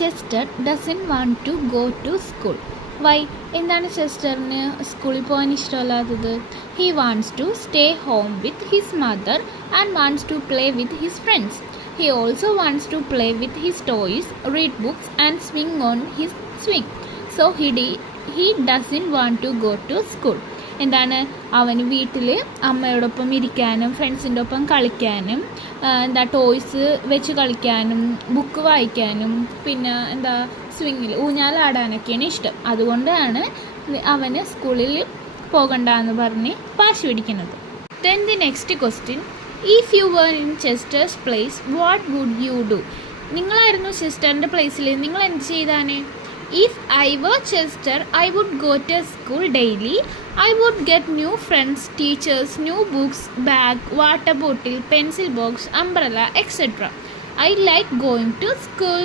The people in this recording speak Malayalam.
Chester doesn't want to go to school. Why? എന്താണ് ചെസ്റ്ററിന് സ്കൂളിൽ പോകാൻ ഇഷ്ടമല്ലാത്തത്? He wants to stay home with his mother and wants to play with his friends. He also wants to play with his toys, read books and swing on his swing. So he doesn't want to go to school. എന്താണ്, അവന് വീട്ടിൽ അമ്മയോടൊപ്പം ഇരിക്കാനും ഫ്രണ്ട്സിൻ്റെ ഒപ്പം കളിക്കാനും ടോയ്സ് വെച്ച് കളിക്കാനും ബുക്ക് വായിക്കാനും പിന്നെ സ്വിങ്ങിൽ ഊഞ്ഞാലാടാനൊക്കെയാണ് ഇഷ്ടം. അതുകൊണ്ടാണ് അവന് സ്കൂളിൽ പോകണ്ടെന്ന് പറഞ്ഞ് വാശി പിടിക്കുന്നത്. Then the next question, if you were in Chester's place, what would you do? നിങ്ങളായിരുന്നു ചെസ്റ്ററിൻ്റെ പ്ലേസിൽ, നിങ്ങൾ എന്ത് ചെയ്താണ്? If I were Chester, I would go to school daily. I would get new friends, teachers, new books, bag, water bottle, pencil box, umbrella, etc. I like going to school.